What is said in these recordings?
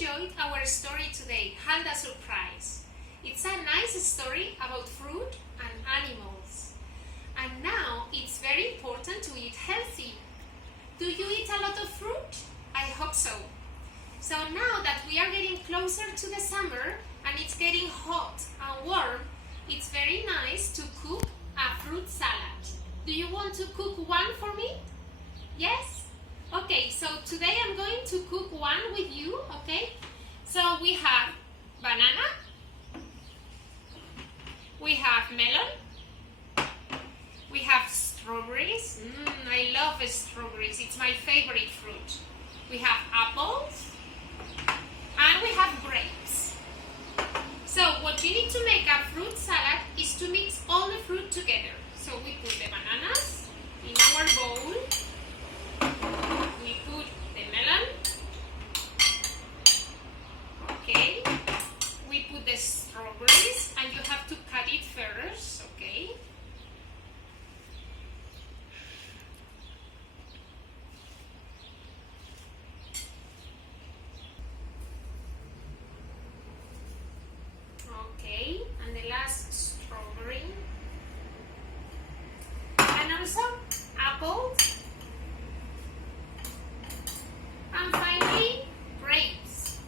enjoyed our story today, Hand a Surprise. It's a nice story about fruit and animals. And now it's very important to eat healthy. Do you eat a lot of fruit? I hope so. So now that we are getting closer to the summer and it's getting hot and warm, it's very nice to cook a fruit salad. Do you want to cook one for me? Yes? Okay, so today I'm going to cook one with you, okay? So we have banana, we have melon, we have strawberries. I love strawberries, it's my favorite fruit. We have apples, and we have grapes. So what you need to make a fruit salad is to mix all the fruit together. So we put the bananas in our bowl, we put the melon, okay, we put the strawberries, and you have to cut it first, okay. Okay, and the last strawberry, and also apples, and finally grapes.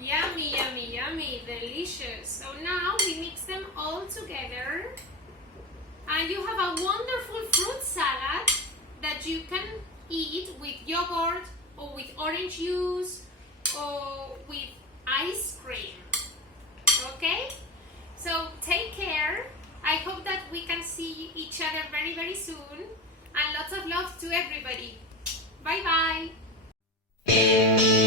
Yummy, yummy, yummy, delicious. So now we mix them all together and you have a wonderful fruit salad that you can eat with yogurt or with orange juice or with ice cream. Okay? So take care. I hope that we can see each other very, very soon. And lots of love to everybody. Bye bye.